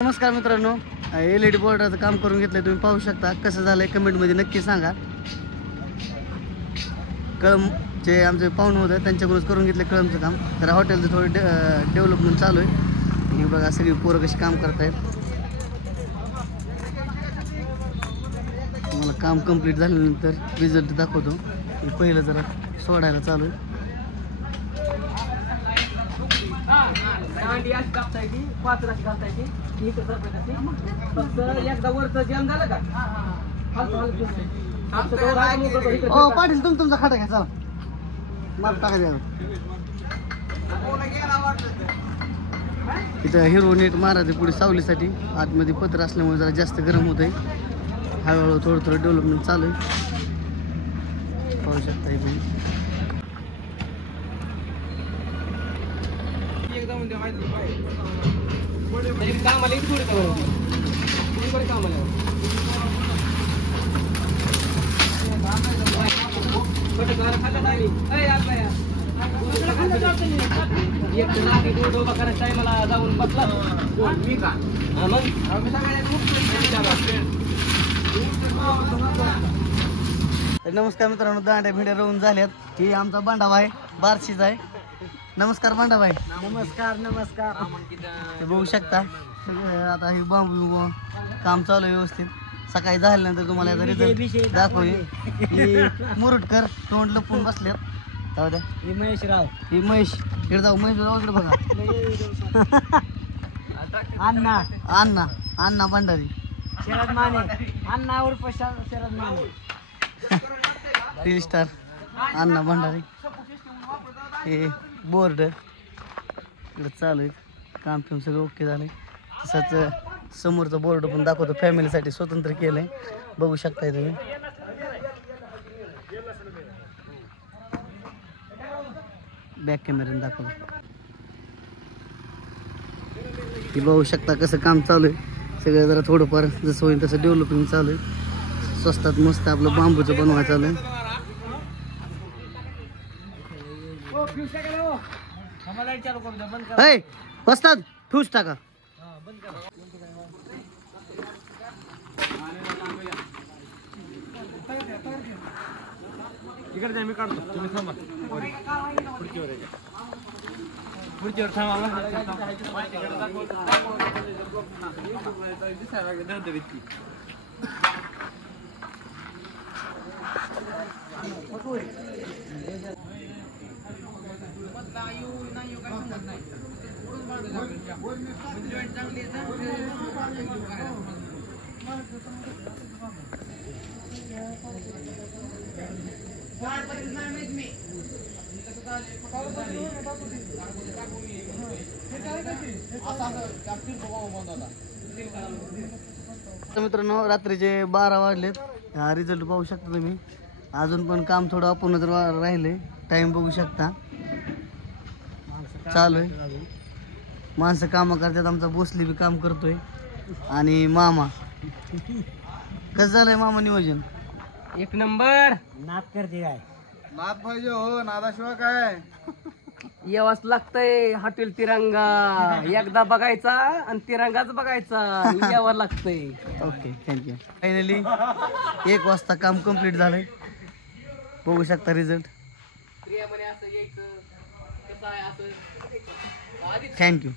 नमस्कार मित्रांनो, LED बोर्डाचं काम करून घेतलंय. तुम्ही पाहू शकता कसं झालंय. कमेंटमध्ये नक्की सांगा. कळमचे आमचे पाहुणे होते, त्यांच्याकडूनच करून घेतले कळमचं काम. तर हॉटेलचं थोडं डेव्हलपमेंट चालू आहे. ही बघा सगळी पोरं कशी काम करतायत. मला काम कंप्लीट झाल्यानंतर रिझल्ट दाखवतो. पहिलं जरा सोडायला चालू आहे. पाटील तुमचा खाटा घ्या, चला मला टाका. इथं हिरो नेट मारायचं पुढे सावलीसाठी. आतमध्ये पत्र असल्यामुळे जरा जास्त गरम होत आहे. हळूहळू थोडं थोडं डेव्हलपमेंट चालू आहे. पाहू शकता इथे नमस्कार मित्रांनो, दांड्या भिड्या रवून झाल्यात. ही आमचा बांडावा आहे, बारशीचा आहे. नमस्कार बांडाबाई. नमस्कार नमस्कार. बघू शकता आता ही बांबू काम चालू आहे व्यवस्थित. सकाळी झाल्यानंतर तुम्हाला याचा रिझल्ट दाखवूया. ही मुरुटकर तोंड लपून बसल्यात. जाऊ द्या. ही महेशराव. ही महेश इकडे जाऊ. महेश इकडे बघा. अण्णा अण्णा अण्णा भंडारी. शरद माने. अण्णा उर्फ शरद माने. रील स्टार अण्णा भंडारी. हे बोर्ड इकडे चालू आहे. काम फिम सगळं ओके झालं. तसंच समोरचा बोर्ड पण दाखवतो. फॅमिलीसाठी स्वतंत्र केलंय. बघू शकताय तुम्ही. बॅक कॅमेऱ्याने दाखवतो. हे बघू शकता कसं काम चालू आहे. सगळं जरा थोडंफार जसं होईल तसं डेव्हलपिंग चालू आहे. स्वस्तात मस्त आपलं बांबूचं बनवायचं चालू आहे. वस्ताद फ्यूज टाका. इकडे मी काढतो, तुम्ही थांबा. खुर्चीवर थांबा. मित्रांनो, रात्रीचे 12 वाजलेत. हा रिझल्ट पाहू शकता तुम्ही. अजून पण काम थोडं अपूर्ण राहिले. टाइम बघू शकता. चालू आहे. माणसं कामं करतात. आमचा बोसली बी काम करतोय. आणि मामा कसं झालंय मामा नियोजन? एक नंबर. नाद करते काय? नाद पाहिजे हो, नादाशिवाय काय. यावंच लागतंय. हॉटेल तिरंगा एकदा बघायचा आणि तिरंगाच बघायचा. यावं लागतंय. Okay, thank you. फायनली 1 वाजता काम कम्प्लीट झालंय. बघू शकता रिझल्ट. थँक्यू.